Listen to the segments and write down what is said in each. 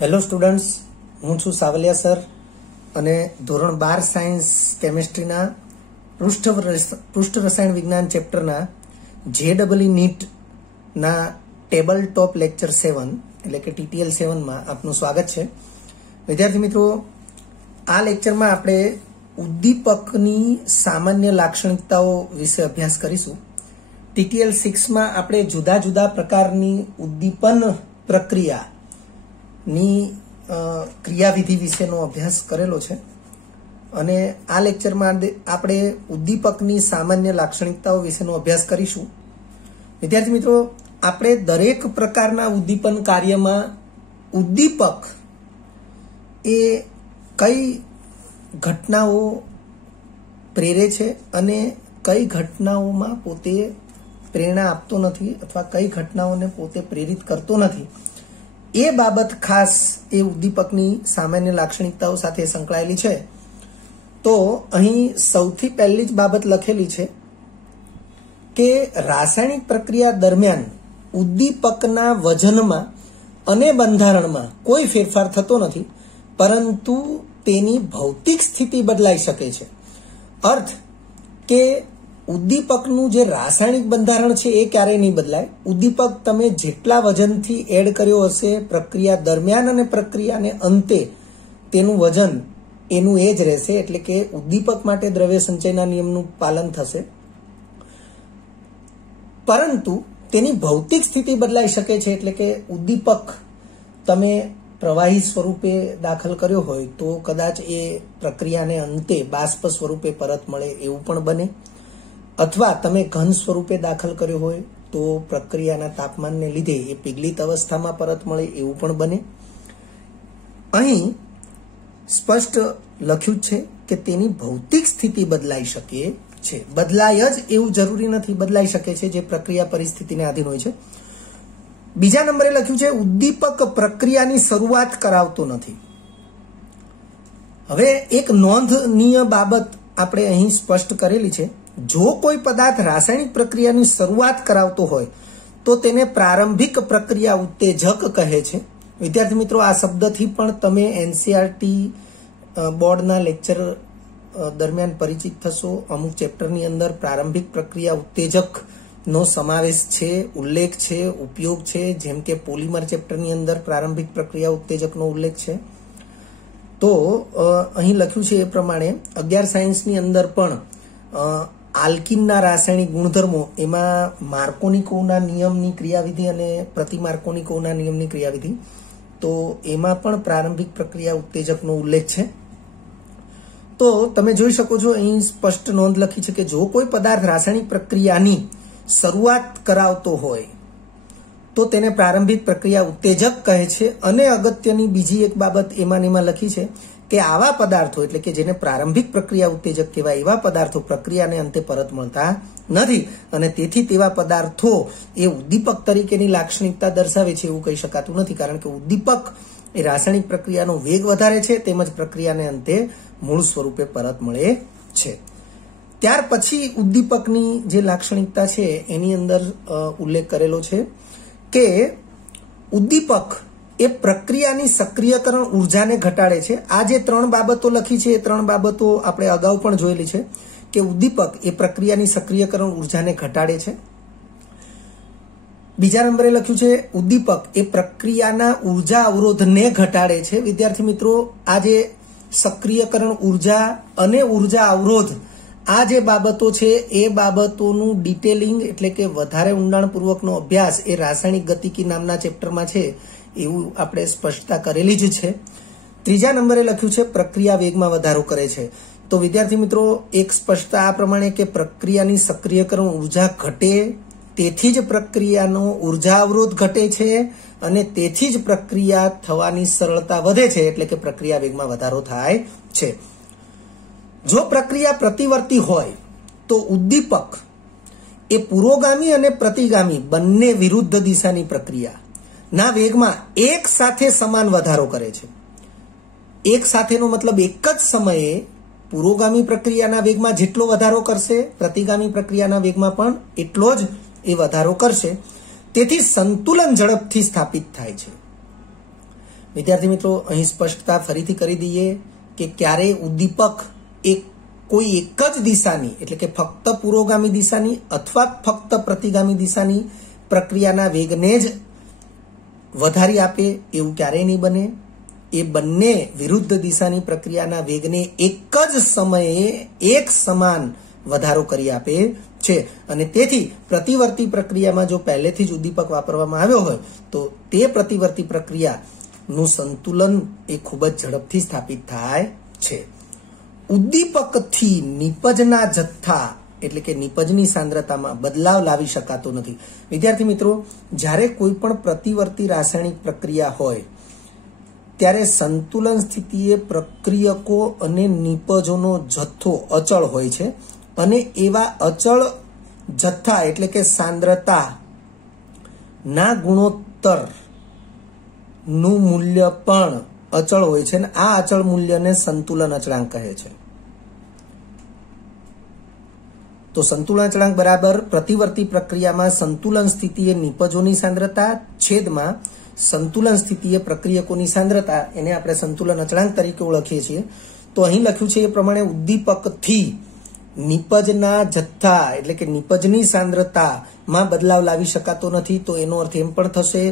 Hello students, હું છું Savaliya sir અને ધોરણ 12 સાયન્સ કેમેસ્ટ્રીના પૃષ્ઠ રસાયણ વિજ્ઞાન ચેપ્ટરના JEE નીટના ટેબલ ટોપ લેક્ચર 7 એટલે કે TTL 7માં આપનું સ્વાગત છે. વિદ્યાર્થી મિત્રો, આ લેક્ચરમાં આપણે ઉદ્દીપકની સામાન્ય લાક્ષણિકતાઓ વિશે અભ્યાસ કરીશું. TTL 6માં આપણે જુદા જુદા પ્રકારની ઉદ્દીપન પ્રક્રિયાની ક્રિયાવિધિ વિશેનો અભ્યાસ કરેલો છે અને આ લેક્ચરમાં આપણે ઉદ્દીપકની સામાન્ય લાક્ષણિકતાઓ વિશેનો અભ્યાસ કરીશું. વિદ્યાર્થી મિત્રો, આપણે દરેક પ્રકારના ઉદ્દીપન કાર્યમાં ઉદ્દીપક એ કઈ ઘટનાઓ પ્રેરે છે અને કઈ ઘટનાઓમાં પોતે પ્રેરણા આપતો નથી અથવા કઈ ઘટનાઓને પોતે પ્રેરિત કરતો નથી, એ બાબત ખાસ એ ઉદ્દીપકની સામાન્ય લાક્ષણિકતાઓ સાથે સંકળાયેલી છે. તો અહીં સૌથી પહેલી જ બાબત લખેલી છે કે રાસાયણિક પ્રક્રિયા દરમિયાન ઉદ્દીપકના વજનમાં અને બંધારણમાં કોઈ ફેરફાર થતો નથી, પરંતુ તેની ભૌતિક સ્થિતિ બદલાઈ શકે છે. અર્થ કે ઉદ્દીપકનું જે રાસાયણિક બંધારણ છે એ ક્યારેય નહીં બદલાય. ઉદ્દીપક તમે જેટલા વજનથી એડ કર્યો હશે પ્રક્રિયા દરમિયાન અને પ્રક્રિયાને અંતે તેનું વજન એનું એ જ રહેશે, એટલે કે ઉદ્દીપક માટે દ્રવ્ય સંચયના નિયમનું પાલન થશે, પરંતુ તેની ભૌતિક સ્થિતિ બદલાઈ શકે છે. એટલે કે ઉદ્દીપક તમે પ્રવાહી સ્વરૂપે દાખલ કર્યો હોય તો કદાચ એ પ્રક્રિયાને અંતે બાષ્પ સ્વરૂપે પરત મળે એવું પણ બને, અથવા તમે ઘન સ્વરૂપે દાખલ કર્યો હોય તો પ્રક્રિયાના તાપમાનને લીધે એ પીગલિત અવસ્થામાં પરત મળે એવું પણ બને. અહીં સ્પષ્ટ લખ્યું છે કે તેની ભૌતિક સ્થિતિ બદલાઈ શકે છે. બદલાય જ એવું જરૂરી નથી, બદલાઈ શકે છે, જે પ્રક્રિયા પરિસ્થિતિને આધીન હોય છે. બીજા નંબરે લખ્યું છે ઉદ્દીપક પ્રક્રિયાની શરૂઆત કરાવતો નથી. હવે એક નોંધનીય બાબત આપણે અહીં સ્પષ્ટ કરેલી છે. જો કોઈ પદાર્થ રાસાયણિક પ્રક્રિયાની શરૂઆત કરાવતો હોય તો તેને પ્રારંભિક પ્રક્રિયા ઉત્તેજક કહે છે. વિદ્યાર્થી મિત્રો, આ શબ્દથી પણ તમે NCERT બોર્ડના લેક્ચર દરમિયાન પરિચિત થશો. અમુક ચેપ્ટરની અંદર પ્રારંભિક પ્રક્રિયા ઉત્તેજક નો સમાવેશ છે, ઉલ્લેખ છે, ઉપયોગ છે. જેમ કે પોલિમર ચેપ્ટરની અંદર પ્રારંભિક પ્રક્રિયા ઉત્તેજકનો ઉલ્લેખ છે. તો અહીં લખ્યું છે એ પ્રમાણે 11 સાયન્સની અંદર પણ આલ્કિનના રાસાયણિક ગુણધર્મો, એમાં માર્કોનિકોવના નિયમની ક્રિયાવિધિ અને પ્રતિમાર્કોનિકોવના નિયમની ક્રિયાવિધિ, તો એમાં પણ પ્રારંભિક પ્રક્રિયા ઉત્તેજકનો ઉલ્લેખ છે. તો તમે જોઈ શકો છો અહીં સ્પષ્ટ નોંધ લખી છે કે જો કોઈ પદાર્થ રાસાયણિક પ્રક્રિયાની શરૂઆત કરાવતો હોય તો તેને પ્રારંભિક પ્રક્રિયા ઉત્તેજક કહે છે. અને અગત્યની બીજી એક બાબત એમાં લખી છે કે આવા પદાર્થો, એટલે કે જેને પ્રારંભિક પ્રક્રિયા ઉત્તેજક કહેવાય, એવા પદાર્થો પ્રક્રિયાને અંતે પરત મળતા નથી અને તેથી તેવા પદાર્થો એ ઉદ્દીપક તરીકેની લાક્ષણિકતા દર્શાવે છે એવું કહી શકાતું નથી, કારણ કે ઉદ્દીપક એ રાસાયણિક પ્રક્રિયાનો વેગ વધારે છે તેમજ પ્રક્રિયાને અંતે મૂળ સ્વરૂપે પરત મળે છે. ત્યાર પછી ઉદ્દીપકની જે લાક્ષણિકતા છે એની અંદર ઉલ્લેખ કરેલો છે કે ઉદ્દીપક એ પ્રક્રિયાની સક્રિયકરણ ઉર્જાને ઘટાડે છે. આ જે 3 બાબતો લખી છે એ 3 બાબતો આપણે અગાઉ પણ જોયેલી છે કે ઉદ્દીપક એ પ્રક્રિયાની સક્રિયકરણ ઉર્જાને ઘટાડે છે. બીજા નંબરે લખ્યું છે ઉદ્દીપક એ પ્રક્રિયાના ઉર્જા અવરોધને ઘટાડે છે. વિદ્યાર્થી મિત્રો, આ જે સક્રિયકરણ ઉર્જા અને ઉર્જા અવરોધ, આ જે બાબતો છે એ બાબતોનું ડિટેલિંગ એટલે કે વધારે ઊંડાણપૂર્વકનો અભ્યાસ એ રાસાયણિક ગતિકી નામના ચેપ્ટરમાં છે, એવું આપણે સ્પષ્ટતા કરેલી જ છે. ત્રીજા નંબરે લખ્યું છે પ્રક્રિયા વેગમાં વધારો કરે છે. તો વિદ્યાર્થી મિત્રો, એક સ્પષ્ટતા આ પ્રમાણે કે પ્રક્રિયાની સક્રિયકરણ ઉર્જા ઘટે તેથી જ પ્રક્રિયાનો ઉર્જા અવરોધ ઘટે છે અને તેથી જ પ્રક્રિયા થવાની સરળતા વધે છે, એટલે કે પ્રક્રિયા વેગમાં વધારો થાય છે. જો પ્રક્રિયા પ્રતિવર્તી હોય તો ઉદ્દીપક એ પુરોગામી અને પ્રતિગામી બંને વિરુદ્ધ દિશાની પ્રક્રિયા ના વેગમાં એક સાથે સમાન વધારો કરે છે. એક સાથેનો મતલબ એક જ સમયે પુરોગામી પ્રક્રિયાના વેગમાં જેટલો વધારો કરશે, પ્રતિગામી પ્રક્રિયાના વેગમાં પણ એટલો જ એ વધારો કરશે. તેથી સંતુલન ઝડપથી સ્થાપિત થાય છે. વિદ્યાર્થી મિત્રો, અહીં સ્પષ્ટતા ફરીથી કરી દઈએ કે ક્યારેય ઉદ્દીપક કોઈ એક જ દિશાની એટલે કે ફક્ત પુરોગામી દિશાની અથવા ફક્ત પ્રતિગામી દિશાની પ્રક્રિયાના વેગને જ વધારી આપે એવું ક્યારેય નહીં બને. એ બંને વિરુદ્ધ દિશાની પ્રક્રિયાના વેગને એક જ સમયે એક સમાન વધારો કરી આપે છે. અને તેથી પ્રતિવર્તી પ્રક્રિયામાં જો પહેલેથી જ ઉદ્દીપક વાપરવામાં આવ્યો હોય તો તે પ્રતિવર્તી પ્રક્રિયાનું સંતુલન એ ખૂબ જ ઝડપથી સ્થાપિત થાય છે. ઉદ્દીપકથી નિપજના જથ્થા એટલે કે નિપજની સાંદ્રતામાં બદલાવ લાવી શકાતો નથી. વિદ્યાર્થી મિત્રો, જ્યારે કોઈ પણ પ્રતિવર્તી રાસાયણિક પ્રક્રિયા હોય ત્યારે સંતુલન સ્થિતિએ પ્રક્રિયકો અને નિપજોનો જથ્થો અચળ હોય છે અને એવા અચળ જથ્થા એટલે કે સાંદ્રતા ના ગુણોત્તર નું મૂલ્ય પણ અચળ હોય છે અને આ અચળ મૂલ્યને સંતુલન અચળાંક કહે છે. તો સંતુલન અચળાંક બરાબર પ્રતિવર્તી પ્રક્રિયામાં સંતુલન સ્થિતિએ નિપજોની સાંદ્રતા છેદમાં સંતુલન સ્થિતિએ પ્રક્રિયકોની સાંદ્રતા, એને આપણે સંતુલન અચળાંક તરીકે ઓળખીએ છીએ. તો અહીં લખ્યું છે એ પ્રમાણે ઉદ્દીપકથી નિપજના જથ્થા એટલે કે નિપજની સાંદ્રતામાં બદલાવ લાવી શકાતો નથી. તો એનો અર્થ એમ પણ થશે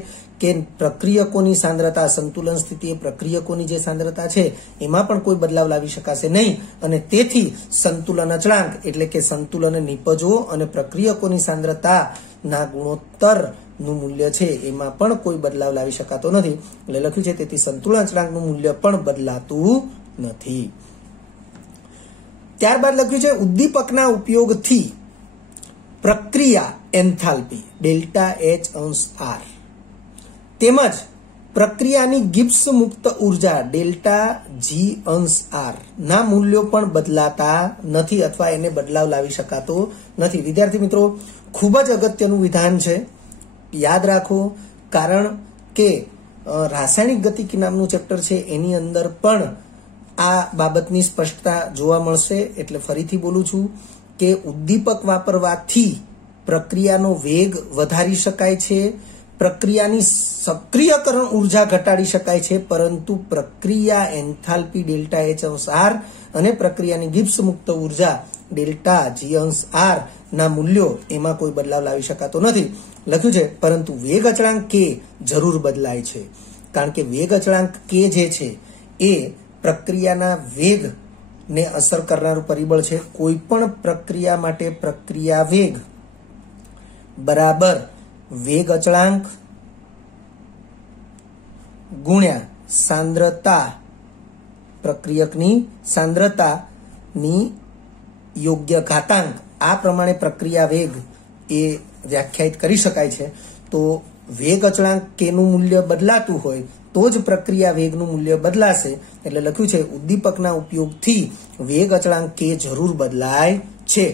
કે પ્રક્રિયકોની સાંદ્રતા, સંતુલન સ્થિતિએ પ્રક્રિયકોની જે સાંદ્રતા છે એમાં પણ કોઈ બદલાવ લાવી શકાશે નહીં અને તેથી સંતુલન અચળાંક એટલે કે સંતુલન નિપજો અને પ્રક્રિયકોની સાંદ્રતાના ગુણોત્તર નું મૂલ્ય છે એમાં પણ કોઈ બદલાવ લાવી શકાતો નથી. એટલે લખ્યું છે તેથી સંતુલન અચળાંકનું મૂલ્ય પણ બદલાતું નથી. ત્યારબાદ લખ્યું છે ઉદ્દીપકના ઉપયોગથી પ્રક્રિયા એન્થાલ્પી ડેલ્ટા એચ અંશ આર તેમજ પ્રક્રિયાની ગિબ્સ મુક્ત ઉર્જા ડેલ્ટા જી અંશ આર ના મૂલ્યો પણ બદલાતા નથી અથવા એને બદલાવ લાવી શકાતો નથી. વિદ્યાર્થી મિત્રો, ખૂબ જ અગત્યનું વિધાન છે, યાદ રાખો, કારણ કે રાસાયણિક ગતિકી નામનું ચેપ્ટર છે એની અંદર પણ આ બાબતની સ્પષ્ટતા જોવા મળશે. એટલે ફરીથી બોલું છું કે ઉદ્દીપક વાપરવાથી પ્રક્રિયાનો વેગ વધારી શકાય છે, પ્રક્રિયાની સક્રિયકરણ ઉર્જા ઘટાડી શકાય છે, પરંતુ પ્રક્રિયા એન્થાલ્પી ડેલ્ટા એચ અંશ આર અને પ્રક્રિયાની ગિબ્સ મુક્ત ઉર્જા ડેલ્ટા જી અંશ આર ના મૂલ્યો એમાં કોઈ બદલાવ લાવી શકાતો નથી. લખ્યું છે પરંતુ વેગ અચળાંક કે જરૂર બદલાય છે, કારણ કે વેગ અચળાંક કે જે છે એ પ્રક્રિયાના વેગને અસર કરનારું પરિબળ છે. કોઈ પણ પ્રક્રિયા માટે પ્રક્રિયા વેગ બરાબર વેગ અચળાંક ગુણ્યા સાંદ્રતા, પ્રક્રિયકની સાંદ્રતાની યોગ્ય ઘાતાંક, આ પ્રમાણે પ્રક્રિયા વેગ એ વ્યાખ્યાયિત કરી શકાય છે. તો વેગ અચળાંક કેનું મૂલ્ય બદલાતું હોય તો જ પ્રક્રિયા વેગનું મૂલ્ય બદલાશે. એટલે લખ્યું છે ઉદ્દીપકના ઉપયોગથી વેગ અચળાંક કે જરૂર બદલાય છે.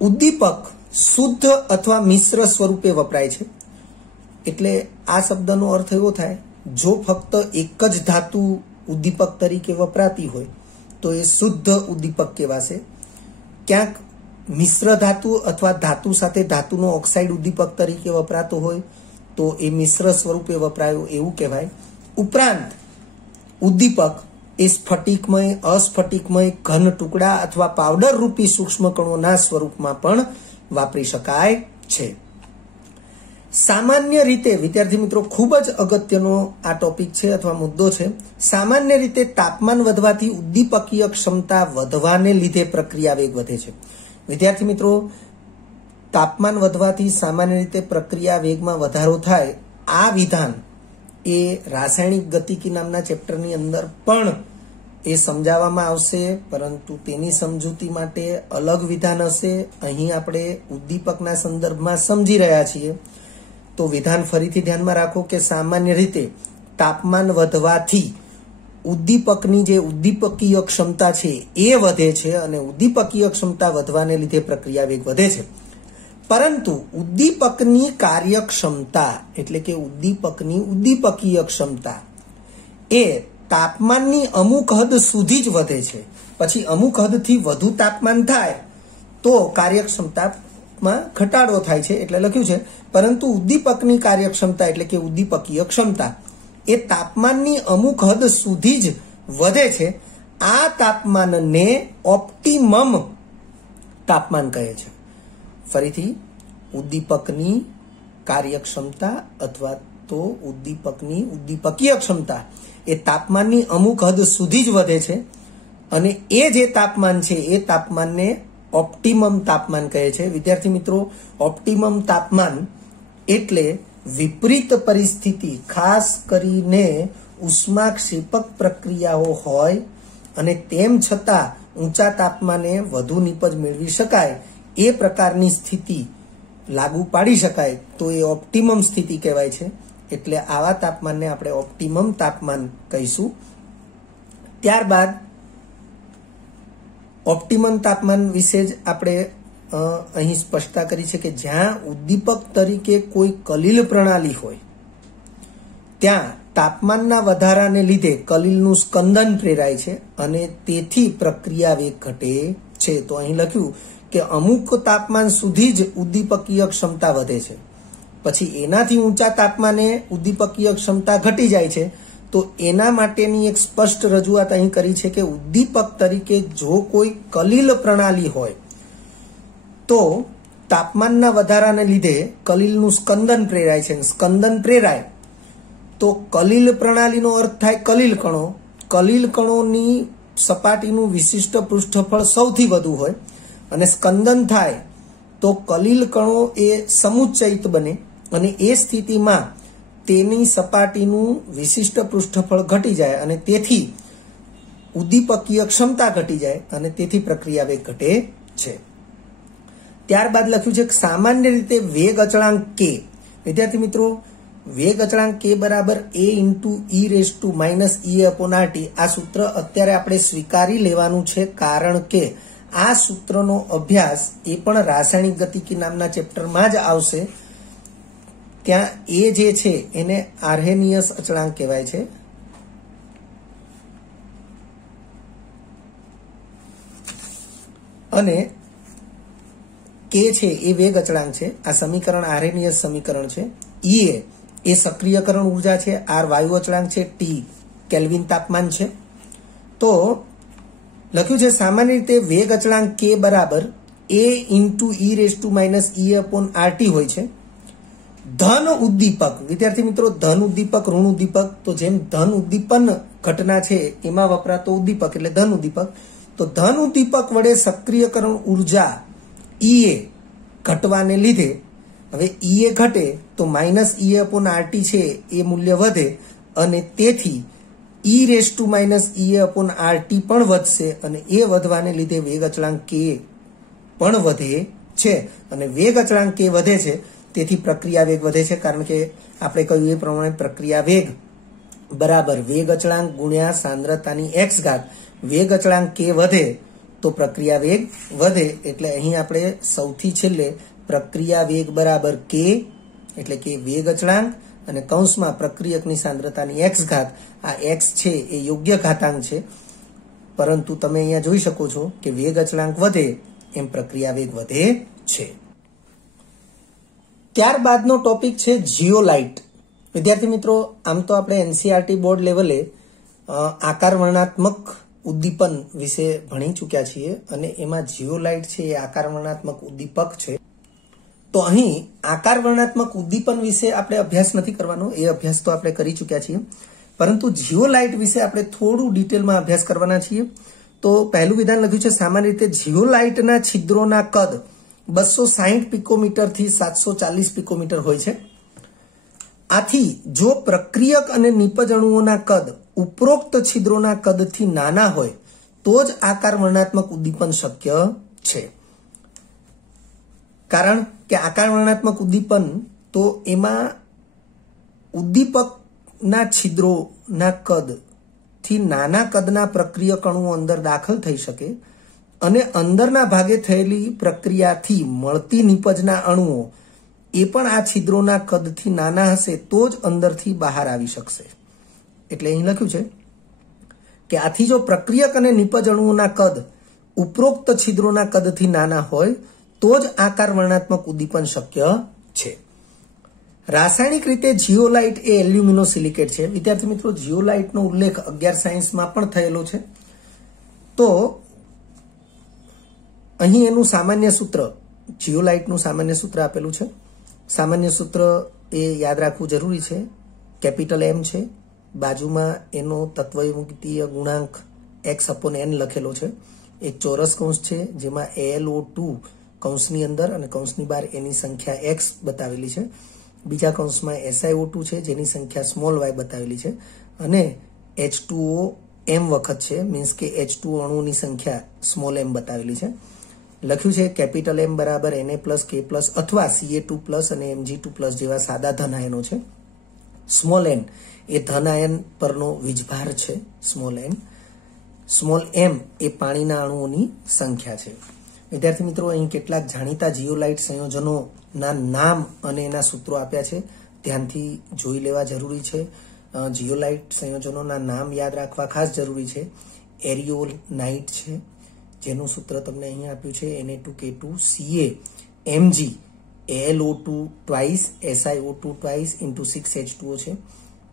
ઉદ્દીપક શુદ્ધ અથવા મિશ્ર સ્વરૂપે વપરાય છે. એટલે આ શબ્દનો અર્થ એવો થાય, જો ફક્ત એક જ ધાતુ ઉદ્દીપક તરીકે વપરાતી હોય તો એ શુદ્ધ ઉદ્દીપક કહેવાશે. ક્યાંક મિશ્ર ધાતુ અથવા ધાતુ સાથે ધાતુનો ઓક્સાઇડ ઉદ્દીપક તરીકે વપરાતો હોય તો એ મિશ્ર સ્વરૂપે વપરાયો એવું કહેવાય. ઉપરાંત ઉદ્દીપક એ સ્ફટિકમય, અસ્ફટિકમય, ઘન ટુકડા અથવા પાવડર રૂપી સૂક્ષ્મ કણોના સ્વરૂપમાં પણ વાપરી શકાય છે. સામાન્ય રીતે વિદ્યાર્થી મિત્રો, ખૂબ જ અગત્યનો આ ટોપિક છે અથવા મુદ્દો છે. સામાન્ય રીતે તાપમાન વધવાથી ઉદ્દીપકીય ક્ષમતા વધવાને લીધે પ્રક્રિયા વેગ વધે છે. વિદ્યાર્થી મિત્રો, તાપમાન વધવાથી સામાન્ય રીતે પ્રક્રિયા વેગમાં વધારો થાય, આ વિધાન એ રાસાયણિક ગતિકી નામના ચેપ્ટરની અંદર પણ એ સમજાવવામાં આવશે, પરંતુ તેની સમજૂતી માટે અલગ વિધાન હશે. અહીં આપણે ઉદ્દીપકના સંદર્ભમાં સમજી રહ્યા છીએ, તો વિધાન ફરીથી ધ્યાનમાં રાખો કે સામાન્ય રીતે તાપમાન વધવાથી ઉદ્દીપકની જે ઉદ્દીપકીય ક્ષમતા છે એ વધે છે અને ઉદ્દીપકીય ક્ષમતા વધવાને લીધે પ્રક્રિયા વેગ વધે છે. પરંતુ ઉદ્દીપકની કાર્યક્ષમતા એટલે કે ઉદ્દીપકની ઉદ્દીપકીય ક્ષમતા એ તાપમાનની અમુક હદ સુધી જ વધે છે. પછી અમુક હદથી વધુ તાપમાન થાય તો કાર્યક્ષમતા માં ઘટાડો થાય છે એટલે લખ્યું છે પરંતુ ઉદ્દીપકની કાર્યક્ષમતા એટલે કે ઉદ્દીપકીય ક્ષમતા એ તાપમાનની અમુક હદ સુધી જ વધે છે. આ તાપમાનને ઓપ્ટિમમ તાપમાન કહે છે. ફરીથી ઉદ્દીપકની કાર્યક્ષમતા અથવા તો ઉદ્દીપકની ઉદ્દીપકીય ક્ષમતા એ તાપમાનની અમુક હદ સુધી જ વધે છે અને એ જે તાપમાન છે એ તાપમાનને ઓપ્ટિમમ તાપમાન કહે છે. વિદ્યાર્થી મિત્રો, ઓપ્ટિમમ તાપમાન એટલે વિપરીત પરિસ્થિતિ, ખાસ કરીને ઉષ્માક્ષેપક પ્રક્રિયાઓ હોય અને તેમ છતાં ઊંચા તાપમાને વધુ નીપજ મેળવી શકાય એ પ્રકારની સ્થિતિ લાગુ પાડી શકાય તો એ ઓપ્ટિમમ સ્થિતિ કહેવાય છે. એટલે આવા તાપમાનને આપણે ઓપ્ટિમમ તાપમાન કહીશું. ત્યારબાદ ઓપ્ટિમમ તાપમાન વિશે જ આપણે અહીં સ્પષ્ટતા કરી છે કે જ્યાં ઉદ્દીપક તરીકે કોઈ કલીલ પ્રણાલી હોય ત્યાં તાપમાનના વધારાને લીધે કલીલનું સ્કંદન પ્રેરાય છે અને તેથી પ્રક્રિયા વેગ ઘટે છે. તો અહીં લખ્યું કે અમુક તાપમાન સુધી જ ઉદ્દીપકીય ક્ષમતા વધે છે, પછી એનાથી ઊંચા તાપમાને ઉદ્દીપકીય ક્ષમતા ઘટી જાય છે. તો એના માટેની એક સ્પષ્ટ રજૂઆત અહીં કરી છે કે ઉદ્દીપક તરીકે જો કોઈ કલીલ પ્રણાલી હોય તો તાપમાનના વધારાને લીધે કલીલનું સ્કંદન પ્રેરાય છે. સ્કંદન પ્રેરાય તો કલીલ પ્રણાલીનો અર્થ થાય કલીલ કણો. કલીલ કણોની સપાટીનું વિશિષ્ટ પૃષ્ઠફળ સૌથી વધુ હોય અને સ્કંદન થાય તો કલીલ કણો એ સમુચ્ચયિત બને અને એ સ્થિતિમાં તેની સપાટીનું વિશિષ્ટ પૃષ્ઠફળ ઘટી જાય અને તેથી ઉદ્દીપકીય ક્ષમતા ઘટી જાય અને તેથી પ્રક્રિયા વેગ ઘટે છે. ત્યારબાદ લખ્યું છે કે સામાન્ય રીતે વેગ અચળાંક કે, વિદ્યાર્થી મિત્રો, વેગ અચળાંક કે બરાબર a into e raise to minus E upon RT. આ સૂત્ર અત્યારે આપણે સ્વીકારી લેવાનું છે કારણ કે આ સૂત્રનો અભ્યાસ એ પણ રાસાયણિક ગતિકી નામના ચેપ્ટરમાં જ આવશે. ત્યાં એ જે છે એને આર્હેનિયસ અચળાંક કહેવાય છે. અને કે છે એ વેગ અચળાંક છે. આ સમીકરણ આર્હેનિયસ સમીકરણ છે. ઈ એ સક્રિયકરણ ઉર્જા છે, આર વાયુ અચળાંક છે, ટી કેલ્વિન તાપમાન છે. તો લખ્યું છે સામાન્ય રીતે વેગ અચળાંક કે બરાબર a into e raise to minus E upon RT હોય છે. ધન ઉદ્દીપક, વિદ્યાર્થી મિત્રો, ધન ઉદ્દીપક, ઋણ ઉદ્દીપક, તો જેમ ધન ઉદ્દીપન ઘટના છે એમાં વપરાતો ઉદ્દીપક એટલે ધન ઉદ્દીપક, તો ધન ઉદ્દીપક વડે સક્રિયકરણ ઉર્જા ઈ એ ઘટવાને લીધે હવે ઈ એ ઘટે તો માઇનસ ઈ અપોન આરટી છે એ મૂલ્ય વધે અને તેથી e raise to minus E upon RT પણ વધશે અને એ વધવાને લીધે વેગ અચળાંક કે પણ વધે છે. અને વેગ અચળાંક કે વધે છે તેથી પ્રક્રિયા વેગ વધે છે, કારણ કે આપણે કહ્યું એ પ્રમાણે પ્રક્રિયા વેગ બરાબર વેગ અચળાંક ગુણ્યા સાંદ્રતાની x ઘાત. વેગ અચળાંક કે વધે તો પ્રક્રિયા વેગ વધે એટલે અહીં આપણે સૌથી છેલ્લે પ્રક્રિયા વેગ બરાબર કે એટલે કે વેગ અચળાંક અને કૌંસમાં પ્રક્રિયકની સાંદ્રતાની x ઘાત. આ x છે એ યોગ્ય ઘાતાંક છે, પરંતુ તમે અહીંયા જોઈ શકો છો કે વેગ અચળાંક વધે એમ પ્રક્રિયા વેગ વધે છે. ત્યારબાદનો ટોપિક છે જીઓલાઇટ. વિદ્યાર્થી મિત્રો, આમ તો આપણે એનસીઆરટી બોર્ડ લેવલે આકાર વર્ણનાત્મક ઉદ્દીપન વિશે ભણી ચૂક્યા છીએ અને એમાં જીઓલાઇટ છે એ આકાર વર્ણનાત્મક ઉદ્દીપક છે. તો અહીં આકાર વર્ણનાત્મક ઉદ્દીપન વિશે આપણે અભ્યાસ નથી કરવાનો, એ અભ્યાસ તો આપણે કરી ચૂક્યા છીએ, પરંતુ જીઓલાઇટ વિશે આપણે થોડું ડિટેલમાં અભ્યાસ કરવાના છીએ. તો પહેલું વિધાન લખ્યું છે સામાન્ય રીતે જીઓલાઇટના છિદ્રોના કદ 260 પિકોમીટર થી 740 પિકોમીટર હોય છે. આથી જો પ્રક્રિયક અને નિપજ અણુઓના કદ ઉપરોક્ત છિદ્રોના કદથી નાના હોય તો જ આકાર વર્ણનાત્મક ઉદ્દીપન શક્ય છે. કારણ કે આકાર વર્ણનાત્મક ઉદ્દીપન તો એમાં ઉદ્દીપકના છિદ્રોના કદથી નાના કદના પ્રક્રિયક અણુઓ અંદર દાખલ થઈ શકે અને અંદરના ભાગે થયેલી પ્રક્રિયાથી મળતી નિપજના અણુઓ એ પણ આ છિદ્રોના કદથી નાના હશે તો જ અંદરથી બહાર આવી શકશે. એટલે અહીં લખ્યું છે કે આથી જો પ્રક્રિયક અને નિપજ અણુઓના કદ ઉપરોક્ત છિદ્રોના કદથી નાના હોય તો જ આકાર વર્ણાત્મક ઉદ્દીપન શક્ય છે. રાસાયણિક રીતે જીઓલાઇટ એ એલ્યુમિનોસિલિકેટ છે. વિદ્યાર્થી મિત્રો, જીઓલાઇટનો ઉલ્લેખ 11 સાયન્સમાં પણ થયેલો છે. તો અહીં એનું સામાન્ય સૂત્ર, જીઓલાઇટનું સામાન્ય સૂત્ર આપેલું છે. સામાન્ય સૂત્ર એ યાદ રાખવું જરૂરી છે. કેપિટલ M છે, બાજુમાં એનો તત્વયુગીય ગુણાંક x/n લખેલો છે. એક ચોરસ કૌંસ છે જેમાં AlO2 કૌંસની અંદર અને કૌંસની બહાર એની સંખ્યા x બતાવેલી છે. બીજા કૌંસમાં SiO2 છે જેની સંખ્યા સ્મોલ y બતાવેલી છે અને H2O m વખત છે, મીન્સ કે H2 અણુની સંખ્યા સ્મોલ m બતાવેલી છે. લખ્યું છે કેપિટલ M બરાબર Na+, K+ અથવા Ca2+ અને Mg2+ જેવા સાદા ધન આયનો છે. સ્મોલ n એ ધન આયન પરનો વીજભાર છે. સ્મોલ m એ પાણીના અણુઓની સંખ્યા છે. વિદ્યાર્થી મિત્રો, અહીં કેટલાક જાણીતા જીઓલાઇટ સંયોજનોના નામ અને એના સૂત્રો આપ્યા છે, ધ્યાનથી જોઈ લેવા જરૂરી છે. જીઓલાઇટ સંયોજનોના નામ યાદ રાખવા ખાસ જરૂરી છે. એરિયોનાઇટ છે જેનું સૂત્ર તમને અહીં આપ્યું છે Na2K2 Ca Mg AlO2 twice SiO2 twice into 6H2O છે.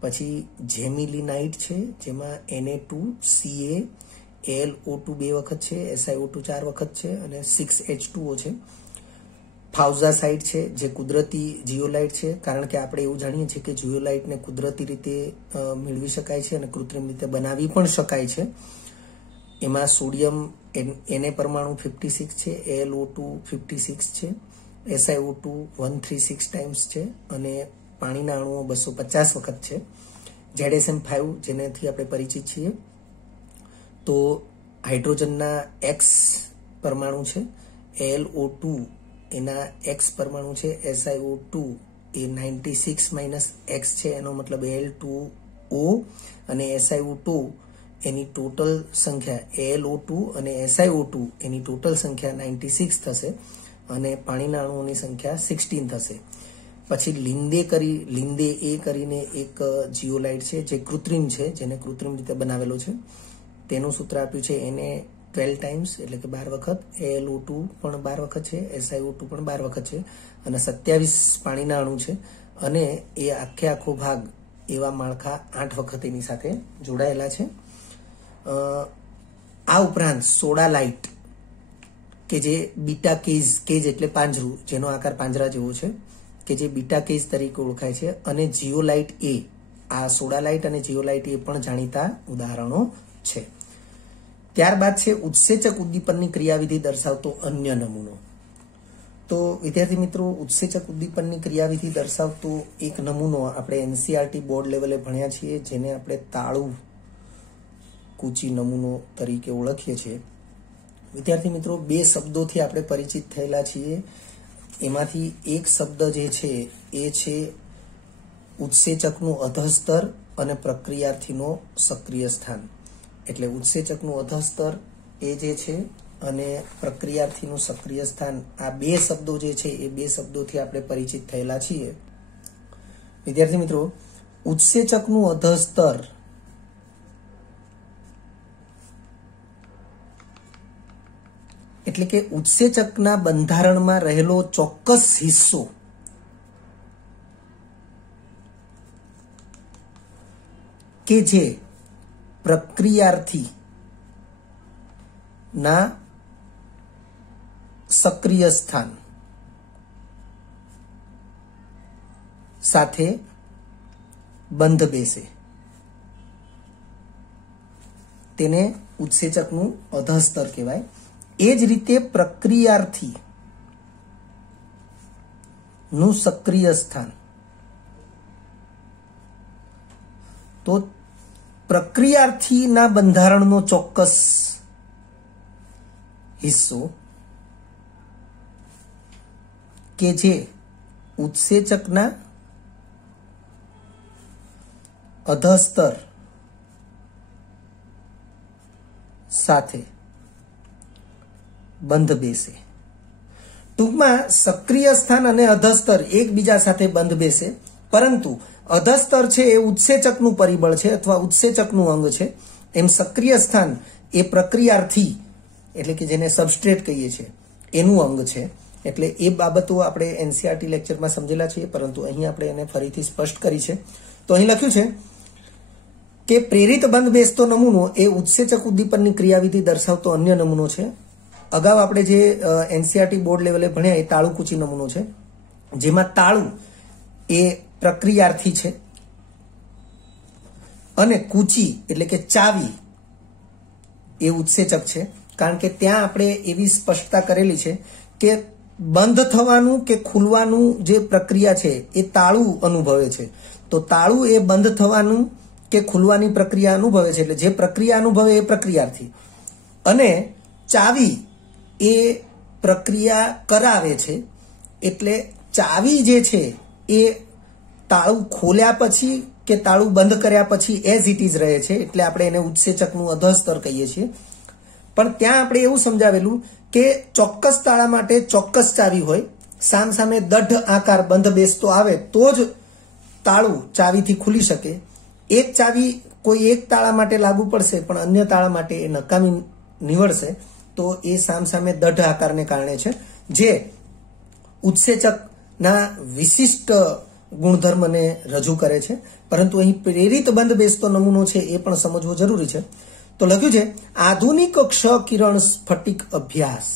પછી જેમિલિનાઇટ છે જેમાં Na2Ca AlO2 2 વખત છે, SiO2 4 વખત છે અને 6H2O છે. ફાઉઝાસાઇટ છે જે કુદરતી જીઓલાઇટ છે, કારણ કે આપણે એવું જાણીએ છીએ કે જીઓલાઇટને કુદરતી રીતે મેળવી શકાય છે અને કૃત્રિમ રીતે બનાવી પણ શકાય છે. એમાં સોડિયમ Na પરમાણુ 56 છે, AlO2 56 છે, SiO2 136 ટાઈમ્સ છે અને પાણીના અણુઓ 250 વખત છે. ZSM5 જેનાથી આપણે પરિચિત છીએ. તો હાઇડ્રોજનના X પરમાણુ છે, AlO2 એના X પરમાણુ છે, SiO2 એ 96 - X છે, એનો મતલબ Al2O અને SiO2 એની ટોટલ સંખ્યા AlO2 અને SiO2 એની ટોટલ સંખ્યા 96 થશે અને પાણીના અણુઓની સંખ્યા 16 થશે. પછી લિંદે એ કરીને એક જીઓલાઇટ છે જે કૃત્રિમ છે, જેને કૃત્રિમ રીતે બનાવેલો છે. તેનું સૂત્ર આપ્યું છે એને 12 ટાઈમ્સ એટલે કે 12 વખત, AlO2 પણ 12 વખત છે, SiO2 પણ 12 વખત છે અને 27 પાણીના અણુ છે અને એ આખો ભાગ એવા માળખા 8 વખત એની સાથે જોડાયેલા છે. આ ઉપરાંત સોડાલાઇટ કે જે બીટા કેજ એટલે પાંજરું, જેનો આકાર પાંજરા જેવો છે, કે જે બીટા કેજ તરીકે ઓળખાય છે, અને જીઓલાઇટ એ, આ સોડાલાઇટ અને જીઓલાઇટ એ પણ જાણીતા ઉદાહરણો છે. ત્યારબાદ છે ઉત્સેચક ઉદ્દીપનની ક્રિયાવિધિ દર્શાવતો અન્ય નમૂનો. તો વિદ્યાર્થી મિત્રો, ઉત્સેચક ઉદ્દીપનની ક્રિયાવિધિ દર્શાવતો એક નમૂનો આપણે NCERT બોર્ડ લેવલે ભણ્યા છીએ, જેને આપણે તાળુ કૂચી નમૂનો તરીકે ઓળખીએ છીએ. વિદ્યાર્થી મિત્રો, 2 શબ્દોથી આપણે પરિચિત થયેલા છીએ. એમાંથી એક શબ્દ જે છે એ છે ઉત્સેચકનું અધસ્તર અને પ્રક્રિયાર્થીનો સક્રિય સ્થાન. એટલે ઉત્સેચકનું અધસ્તર એ જે છે અને પ્રક્રિયાર્થીનું સક્રિય સ્થાન, આ 2 શબ્દો જે છે એ 2 શબ્દોથી આપણે પરિચિત થયેલા છીએ. વિદ્યાર્થી મિત્રો, ઉત્સેચકનું અધસ્તર એટલે કે ઉત્સેચકના બંધારણમાં રહેલો ચોક્કસ હિસ્સો કે જે પ્રક્રિયાર્થી ના સક્રિય સ્થાન સાથે બંધ બેસે તેને ઉત્સેચકનું અધસ્તર કહેવાય. એ જ રીતે પ્રક્રિયાર્થી નું સક્રિય સ્થાન, તો પ્રક્રિયાર્થીના બંધારણનો ચોક્કસ હિસ્સો કે જે ઉત્સેચકના અધસ્તર સાથે બંધ બેસે. ટૂંકમાં સક્રિય સ્થાન અને અધસ્તર એકબીજા સાથે બંધ બેસે, પરંતુ અધસ્તર છે એ ઉત્સેચકનું પરિબળ છે અથવા ઉત્સેચકનું અંગ છે, એમ સક્રિય સ્થાન એ પ્રક્રિયાર્થી એટલે કે જેને સબસ્ટ્રેટ કહીએ છીએ એનું અંગ છે. એટલે એ બાબતો આપણે એનસીઆરટી લેક્ચરમાં સમજેલા છીએ, પરંતુ અહીં આપણે એને ફરીથી સ્પષ્ટ કરી છે. તો અહીં લખ્યું છે કે પ્રેરિત બંધ બેસતો નમૂનો એ ઉત્સેચક ઉદ્દીપનની ક્રિયાવિધિ દર્શાવતો અન્ય નમૂનો છે. અગાઉ આપણે જે એનસીઆરટી બોર્ડ લેવલે ભણ્યા એ તાળું કૂચી નમૂનો છે, જેમાં તાળું એ પ્રક્રિયાર્થી છે અને કૂચી એટલે કે ચાવી એ ઉત્સેચક છે. કારણ કે ત્યાં આપણે એવી સ્પષ્ટતા કરેલી છે કે બંધ થવાનું કે ખુલવાનું જે પ્રક્રિયા છે એ તાળું અનુભવે છે. તો તાળું એ બંધ થવાનું કે ખુલવાની પ્રક્રિયા અનુભવે છે, એટલે જે પ્રક્રિયા અનુભવે એ પ્રક્રિયાર્થી, અને ચાવી એ પ્રક્રિયા કરાવે છે. એટલે ચાવી જે છે એ તાળું ખોલ્યા પછી કે તાળું બંધ કર્યા પછી એઝ ઇટ ઇઝ રહે છે, એટલે આપણે એને ઉત્સેચકનું અધસ્તર કહીએ છીએ. પણ ત્યાં આપણે એવું સમજાવેલું કે ચોક્કસ તાળા માટે ચોક્કસ ચાવી હોય, સામસામે દઢ આકાર બંધ બેસતો આવે તો જ તાળું ચાવીથી ખુલી શકે. એક ચાવી કોઈ એક તાળા માટે લાગુ પડશે પણ અન્ય તાળા માટે એ નકામી નીવડશે, તો એ સામસામે દઢ આકારને કારણે છે, જે ઉત્સેચકના વિશિષ્ટ ગુણધર્મને રજૂ કરે છે. પરંતુ અહીં પ્રેરિત બંધ બેસતો નમૂનો છે એ પણ સમજવો જરૂરી છે. તો લખ્યું છે આધુનિક ક્ષ કિરણ સ્ફટિક અભ્યાસ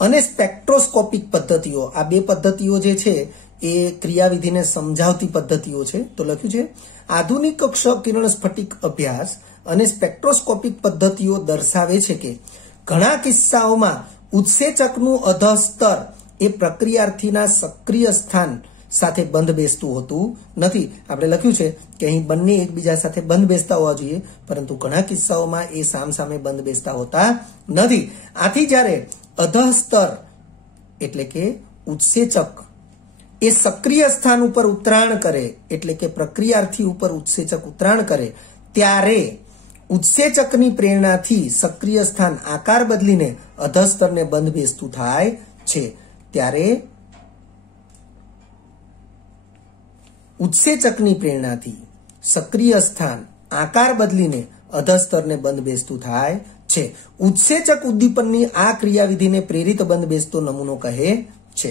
અને સ્પેક્ટ્રોસ્કોપિક પદ્ધતિઓ. આ બે પદ્ધતિઓ જે છે એ ક્રિયાવિધિને સમજાવતી પદ્ધતિઓ છે. તો લખ્યું છે આધુનિક ક્ષ કિરણ સ્ફટિક અભ્યાસ અને સ્પેક્ટ્રોસ્કોપિક પદ્ધતિઓ દર્શાવે છે કે ઘણા કિસ્સાઓમાં ઉત્સેચકનું અધસ્તર એ પ્રક્રિયાર્થીના સક્રિય સ્થાન સાથે બંધ બેસતું હોતું નથી. આપણે લખ્યું છે કે અહીં બંને એકબીજા સાથે બંધ બેસતા હોવા જોઈએ, પરંતુ ઘણા કિસ્સાઓમાં એ સામસામે બંધ બેસતા હોતા નથી. આથી જ્યારે અધસ્તર એટલે કે ઉત્સેચક એ સક્રિય સ્થાન ઉપર ઉતરાણ કરે, એટલે કે પ્રક્રિયાર્થી ઉપર ઉત્સેચક ઉતરાણ કરે, ત્યારે ઉત્સેચકની પ્રેરણાથી સક્રિય સ્થાન આકાર બદલીને અધસ્તરને બંધ બેસતું થાય છે. ત્યારે ઉત્સેચકની પ્રેરણાથી સક્રિય સ્થાન આકાર બદલીને અધસ્તરને બંધ બેસતું થાય છે. ઉત્સેચક ઉદ્દીપનની આ ક્રિયાવિધિને પ્રેરિત બંધ બેસતો નમૂનો કહે છે.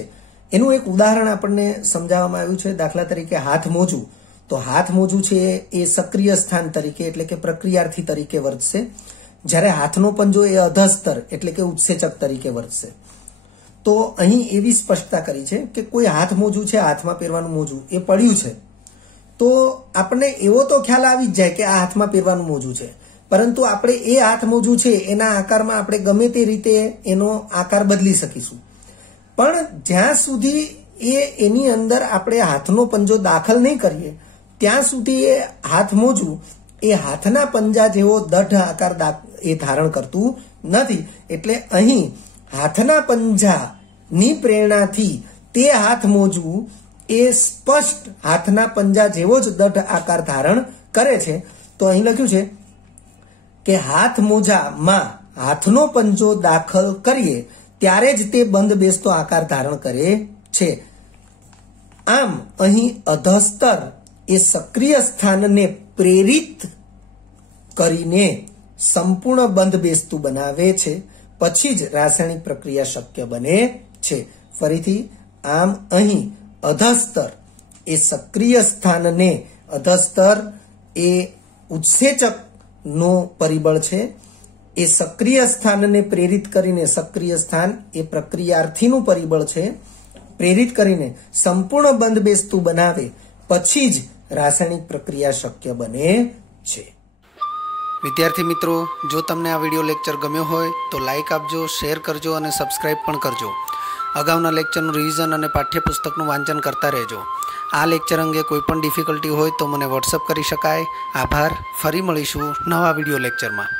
એનું એક ઉદાહરણ આપણને સમજાવવામાં આવ્યું છે. દાખલા તરીકે હાથ મોજું. તો હાથ મોજું છે એ સક્રિય સ્થાન તરીકે એટલે કે પ્રક્રિયાર્થી તરીકે વર્તશે, જ્યારે હાથનો પંજો એ અધસ્તર એટલે કે ઉત્સેચક તરીકે વર્તશે. તો અહીં એવી સ્પષ્ટતા કરી છે કે કોઈ હાથ મોજું છે, હાથમાં પહેરવાનું મોજું એ પડ્યું છે, તો આપણને એવો તો ખ્યાલ આવી જ જાય કે આ હાથમાં પહેરવાનું મોજું છે, પરંતુ આપણે એ હાથ મોજું છે એના આકારમાં આપણે ગમે તે રીતે એનો આકાર બદલી શકીશું. પણ જ્યાં સુધી એની અંદર આપણે હાથનો પંજો દાખલ નહીં કરીએ ત્યાં સુધી એ હાથ મોજું એ હાથના પંજા જેવો દઢ આકાર એ ધારણ કરતું નથી. એટલે અહીં હાથના પંજાની પ્રેરણાથી તે હાથ મોજું એ સ્પષ્ટ હાથના પંજા જેવો જ દઢ આકાર ધારણ કરે છે. તો અહીં લખ્યું છે કે હાથ મોજામાં હાથનો પંજો દાખલ કરીએ ત્યારે જ તે બંધ બેસતો આકાર ધારણ કરે છે. આમ અહીં અધસ્તર એ સક્રિય સ્થાનને પ્રેરિત કરીને સંપૂર્ણ બંધ બેસતું બનાવે છે, પછી જ રાસાયણિક પ્રક્રિયા શક્ય બને છે. ફરીથી, આમ અહીં અધસ્તર એ સક્રિય સ્થાનને, અધસ્તર એ ઉત્સેચકનો પરિબળ છે, એ સક્રિય સ્થાનને પ્રેરિત કરીને, સક્રિય સ્થાન એ પ્રક્રિયાર્થીનું પરિબળ છે, પ્રેરિત કરીને સંપૂર્ણ બંધ બેસતું બનાવે પછી જ રાસાયણિક પ્રક્રિયા શક્ય બને છે. વિદ્યાર્થી મિત્રો, જો તમને આ વિડીયો લેક્ચર ગમ્યો હોય તો લાઇક આપજો, શેર કરજો અને સબસ્ક્રાઇબ પણ કરજો. અગાઉના લેક્ચરનું રિવિઝન અને પાઠ્યપુસ્તકનું વાંચન કરતા રહેજો. આ લેક્ચર અંગે કોઈ પણ ડિફિકલ્ટી હોય તો મને વોટ્સઅપ કરી શકાય. આભાર. ફરી મળીશું નવા વિડીયો લેક્ચરમાં.